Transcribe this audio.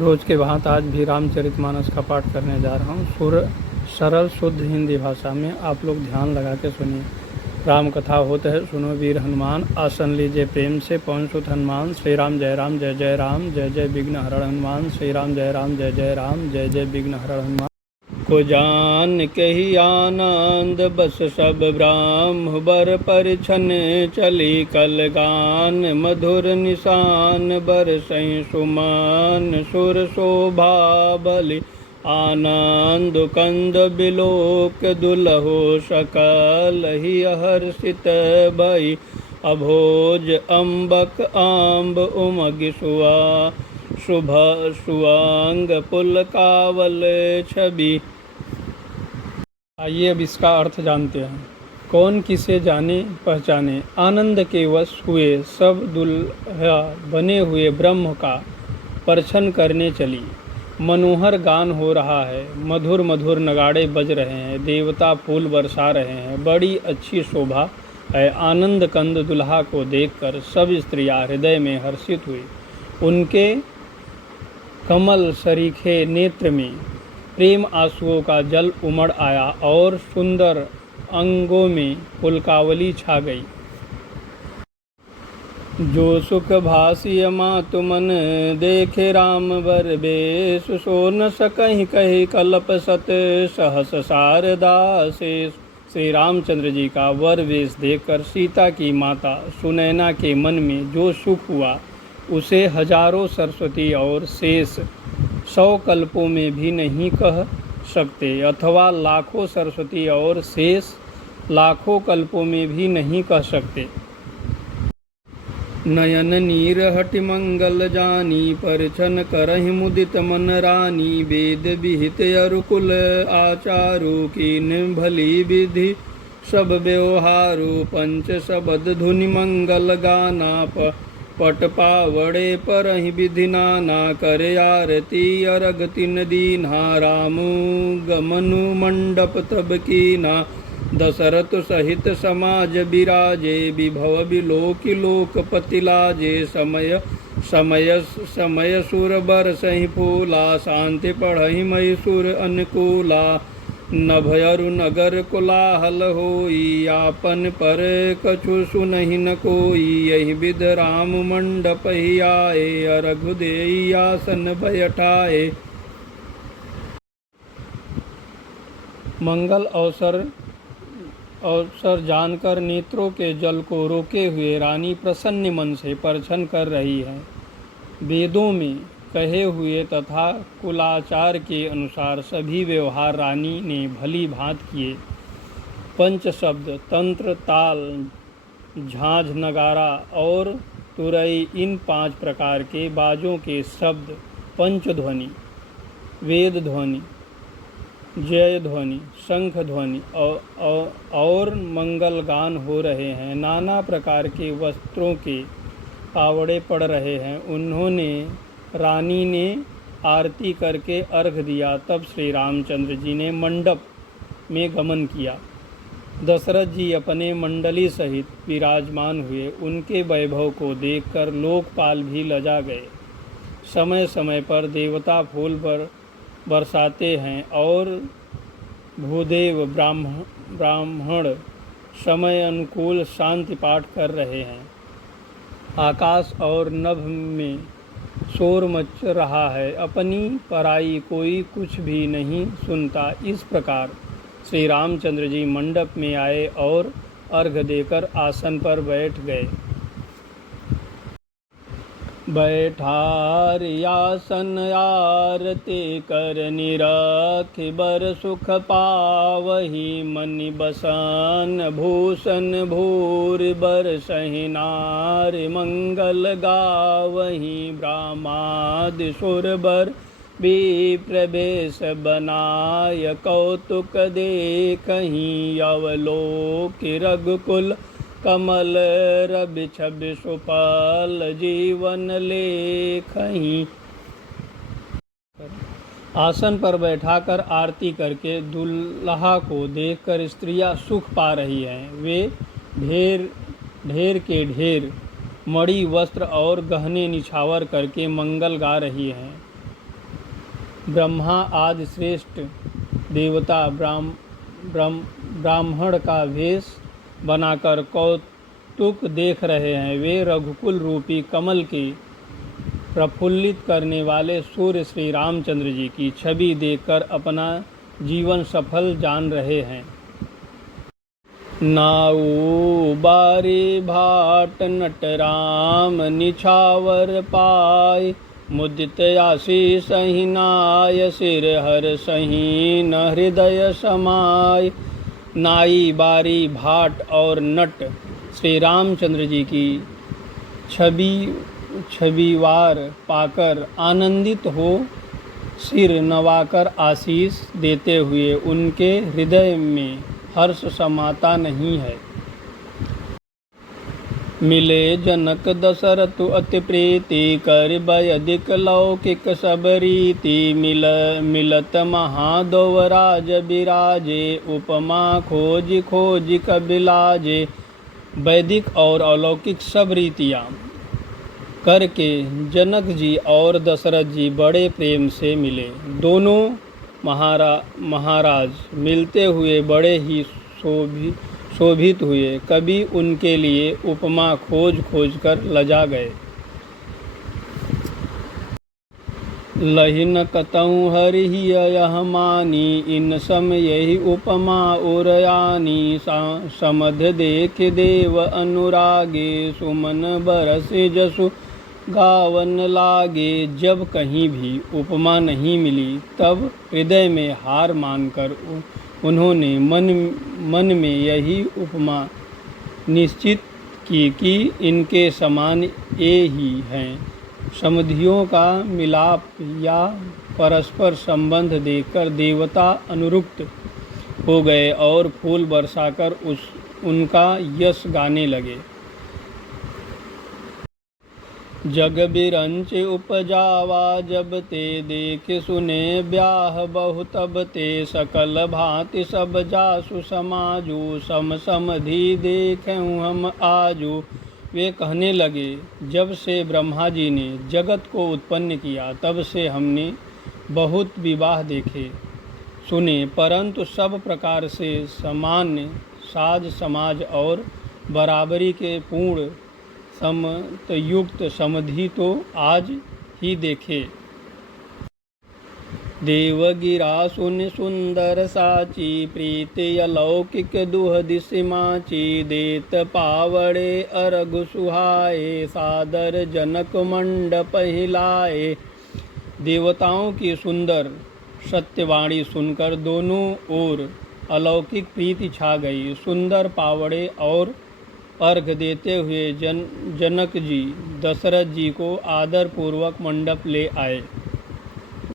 रोज के भांति आज भी रामचरितमानस का पाठ करने जा रहा हूँ। सरल शुद्ध हिंदी भाषा में आप लोग ध्यान लगा के सुनिए। राम कथा होत है सुनो वीर हनुमान, आसन लीजिए प्रेम से पवन सुत हनुमान। श्री राम जय राम जय जय राम, जय जय विघ्न हरण हनुमान। श्री राम जय राम जय जय राम, जय जय विघ्न हरण हनुमान। को जान कही आनंद बस सब ब्राह्म बर परिछन चली कलगान। मधुर निशान बरसई सुमन सुर शोभा बलि आनंद कंद बिलोक दुलहो सकल ही हर्षित भई। अभोज अम्बक आम्ब उमग सुआ शुभ सुअंग पुलकावल छवि। आइए अब इसका अर्थ जानते हैं। कौन किसे जाने पहचाने, आनंद के वश हुए सब दुल्हा बने हुए ब्रह्म का परछन करने चली। मनोहर गान हो रहा है, मधुर मधुर नगाड़े बज रहे हैं, देवता फूल बरसा रहे हैं, बड़ी अच्छी शोभा है। आनंद कंद दुल्हा को देखकर सब स्त्रियां हृदय में हर्षित हुई। उनके कमल सरीखे नेत्र में प्रेम आंसुओं का जल उमड़ आया और सुंदर अंगों में पुलकावली छा गई। जो सुख भासिय मातु मन देखे राम बर बेश, सो न सकहि कहि कल्प सत सहस शारदा शेष। श्री रामचंद्र जी का वर वेश देखकर सीता की माता सुनैना के मन में जो सुख हुआ उसे हजारों सरस्वती और शेष 100 कल्पों में भी नहीं कह सकते, अथवा लाखों सरस्वती और शेष लाखों कल्पों में भी नहीं कह सकते। नयन नीर हटि मंगल जानी, परिछन करहि मुदित मन रानी। वेद विहित अरुकुल आचारु, कीन भली विधि सब व्यवहारु। पंच शबद धुनि मंगल गाना, पट पावड़े परहि विधि नाना। करे आरती अरग तिन दीन्हा, राम गमनु मंडप तब कीना। दशरथ सहित समाज बिराजे, विभव बिलोकि लोकपति लाजे। समय समय समय सुर बरसहि फूला, शांति पढ़हि मैसूर अनुकूला। नभयरु नगर कोलाहल होई, आपन पर कछु सुनहि न कोई। यही विध राम मंडप ही आए, अरघु देई आसन बैठाए। मंगल अवसर जानकर नेत्रों के जल को रोके हुए रानी प्रसन्न मन से परछन कर रही है। वेदों में कहे हुए तथा कुलाचार के अनुसार सभी व्यवहार रानी ने भली भांत किए। पंच शब्द तंत्र, ताल, झांझ, नगारा और तुरई, इन 5 प्रकार के बाजों के शब्द पंचध्वनि, वेद ध्वनि, जय ध्वनि, शंख ध्वनि और मंगल गान हो रहे हैं। नाना प्रकार के वस्त्रों के पावड़े पड़ रहे हैं। उन्होंने रानी ने आरती करके अर्घ दिया। तब श्री रामचंद्र जी ने मंडप में गमन किया। दशरथ जी अपने मंडली सहित विराजमान हुए। उनके वैभव को देखकर लोकपाल भी लजा गए। समय समय पर देवता फूल बरसाते हैं और भूदेव ब्राह्मण समय अनुकूल शांति पाठ कर रहे हैं। आकाश और नभ में शोर मच रहा है, अपनी पराई कोई कुछ भी नहीं सुनता। इस प्रकार श्री रामचंद्र जी मंडप में आए और अर्घ देकर आसन पर बैठ गए। बैठार आसन आरती कर निरख, बर सुख पावहि मनि बसन। भूषण भूर बरसहि नार, मंगल गावहि ब्रह्मादि सुर बर। विप्र बेश बनाय कौतुक देखहि, अवलोक रघुकुल कमल रवि छवि सुफल जीवन लेखहि। आसन पर बैठाकर आरती करके दुल्हा को देखकर स्त्रियां सुख पा रही हैं। वे ढेर के ढेर मणि वस्त्र और गहने निछावर करके मंगल गा रही हैं। ब्रह्मा आदि श्रेष्ठ देवता ब्राह्मण का वेश बनाकर कौतुक देख रहे हैं। वे रघुकुल रूपी कमल के प्रफुल्लित करने वाले सूर्य श्री रामचंद्र जी की छवि देखकर अपना जीवन सफल जान रहे हैं। नाऊ बारी भाट नट राम निछावर पाय, मुदित आशीष सहिनाय सिर हर सही न हृदय समाय। नाई बारी भाट और नट श्री रामचंद्र जी की छविवार पाकर आनंदित हो सिर नवाकर आशीष देते हुए उनके हृदय में हर्ष समाता नहीं है। मिले जनक दशरथ अति प्रीति, कर अधिक लौकिक सब रीति। मिलत महादोवराज बिराजे, उपमा खोज खोज कबिलाजे। वैदिक और अलौकिक सब रीतियाँ करके जनक जी और दशरथ जी बड़े प्रेम से मिले। दोनों महाराज मिलते हुए बड़े ही शोभित हुए। कभी उनके लिए उपमा खोज कर लजा गए। लहिन कतहु हरि यह मानी, इन सम यही उपमा उरयानी। समध देख देव अनुरागे, सुमन बरस जसु गावन लागे। जब कहीं भी उपमा नहीं मिली तब हृदय में हार मानकर उन्होंने मन में यही उपमा निश्चित की कि इनके समान ये ही हैं। समधियों का मिलाप या परस्पर संबंध देखकर देवता अनुरुक्त हो गए और फूल बरसाकर उनका यश गाने लगे। जग बिरंच उपजावा जब ते, देख सुने ब्याह बहु तब ते। सकल भांति सब जासु समाजू, सम समधि देखूं हम आजू। वे कहने लगे, जब से ब्रह्मा जी ने जगत को उत्पन्न किया तब से हमने बहुत विवाह देखे सुने, परंतु सब प्रकार से सामान्य साज समाज और बराबरी के पूर्ण समतयुक्त समधि तो आज ही देखे। देवगिरा सुन सुंदर साची, प्रीति अलौकिक दुहदि सिमाची। देत पावड़े अर्घ सुहाए, सादर जनक मंडप हिलाए। देवताओं की सुंदर सत्यवाणी सुनकर दोनों ओर अलौकिक प्रीति छा गई। सुंदर पावड़े और अर्घ देते हुए जनक जी दशरथ जी को आदर पूर्वक मंडप ले आए।